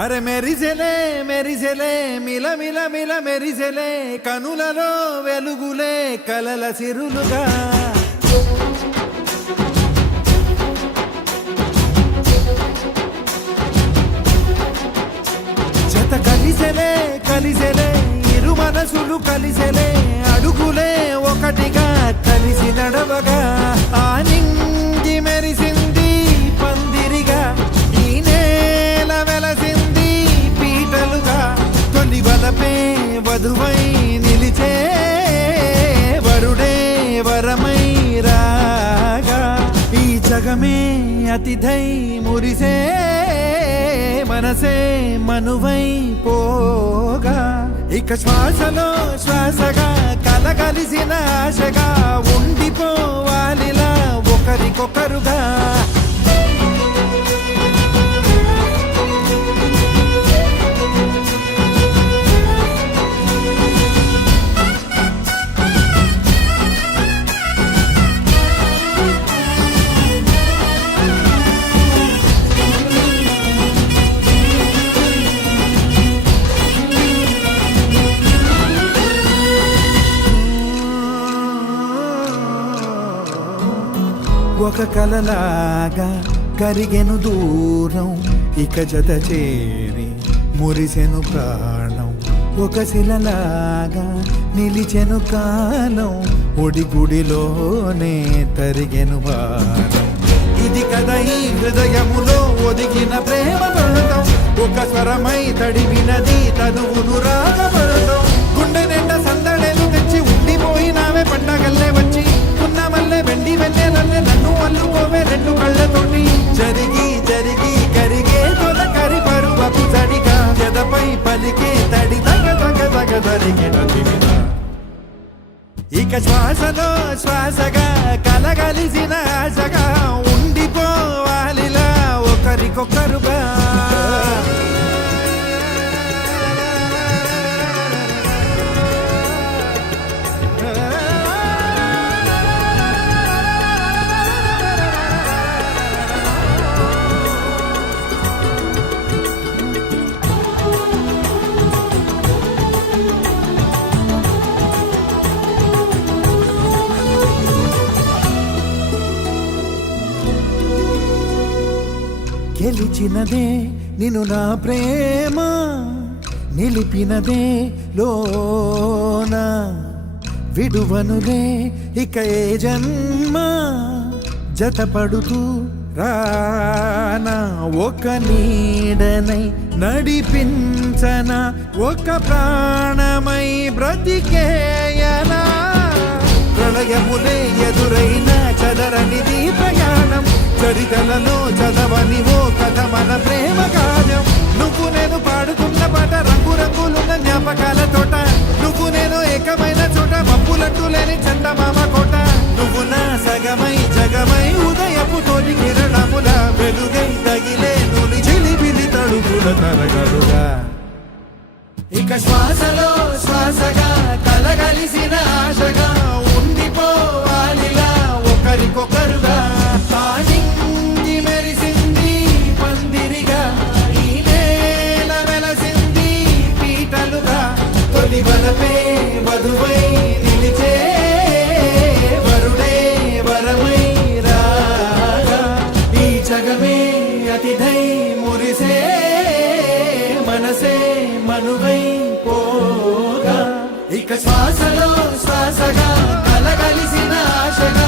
అరే మెరిసెలే మెరిసెలే మిల మిల మిల మెరిసెలే కనులలో వెలుగులే కలల సిరులుగా జత కలిసెలే కలిసెలే ఇరు మనసులు కలిసెలే అడుగులే ఒకటిగా కలిసి నడవగా ఆ నింగి మెరిసింది పందిరిగా ఈ నేల వెలసింది పీటలుగా తొలి వలపే వధువై నిలిచే వరుడే వరమై రాగా ఈ జగమే అతిథై మురిసే మనసే మనువై పోగా ఇక శ్వాసలో శ్వాసగా కలగలిసిన ఆశగా ఉండిపోవాలిలా ఒకరికొకరుగా ఒక కలలాగా కరిగెను దూరం ఇక జత చేరి మురిసెను ప్రాణం ఒక శిలలాగా నిలిచెను కాలం ఒడిగుడిలోనే తరిగెను వారం ఇది కదా ఈ హృదయములో ఒదిగిన ప్రేమ పడతాం ఒక స్వరమై తడివినది తనువును రాగపడతాం గుండె నిండా సందడేలు తెచ్చి ఉండిపోయినావే పండగల్లే వచ్చి ఉన్న మల్లె వెండి వెన్నెలల్లే నన్ను అల్లుకోవే రెండు కళ్ళతోటి జరిగి జరిగి కరిగే తొలకరి పరువపు తడిగా జదపై పలికే తడి తగ తగ తగ తరిగిన దివిన ఇక శ్వాసలో శ్వాసగా కలగలిసిన ఆశగా ఉండిపోవాలిలా ఒకరికొకరుగా గెలిచినదే నిన్ను నా ప్రేమ నిలిపినదే లోన విడువనులే ఇక ఏ జన్మ జతపడుతూ రానా ఒక నీడనై నడిపించన ఒక ప్రాణమై బ్రతికేయనా ప్రళయములే ఎదురైన చదరనిది ప్రయాణం చరితలలో చదవని ఓ కథ మన ప్రేమ కావ్యం నువ్వు నేను పాడుతున్న పాట రంగు రంగులున్న జ్ఞాపకాల తోట నువ్వు నేను ఏకమైన చోట మబ్బులంటూ లేని చందమామ కోట నువ్వు నా సగమై జగమై ఉదయపు తోలి కిరణముల వెలుగై తగిలే నులి చిలిబిలి తడుపుల తరగలుగా ఇక శ్వాసలో శ్వాసగా కలగలిసిన ఆశగా ఉండిపోవాలిలా ఒకరికొకరుగా నింగి మెరిసింది పందిరిగా ఈ నేల వెలసింది పీటలుగా తొలి వలపే వధువై నిలిచే వరుడే వరమై రాగా ఈ జగమే అతిథై మురిసే మనసే మనువై పోగా ఇక శ్వాసలో శ్వాసగా కలగలిసిన ఆశగా